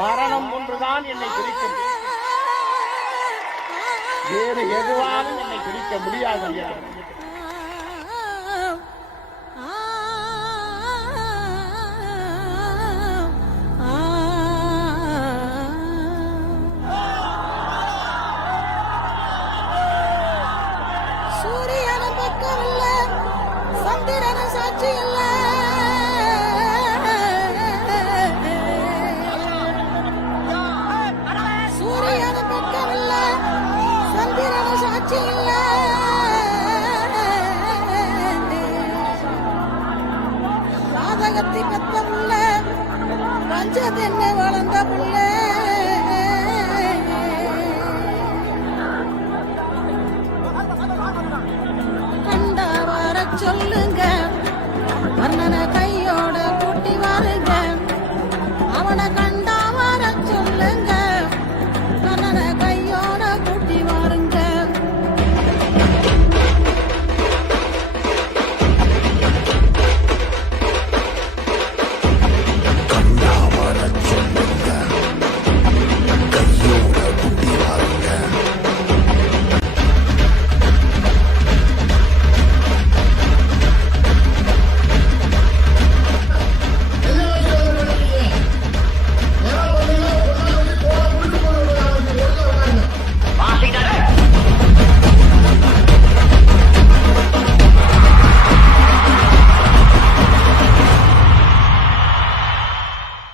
மரணம் ஒன்றுதான் என்னை பிரிக்கும். வேறு எதுவாலும் என்னை பிரிக்க முடியாது ஐயா. சூரியன பக்கம் இல்ல, சந்திரன சாட்சி இல்ல, சூரியன பக்கம் இல்ல, சந்திரன சாட்சி இல்ல, பாதகத்தி பெத்த புள்ள, பஞ்சதென்ன வளர்ந்த புள்ள,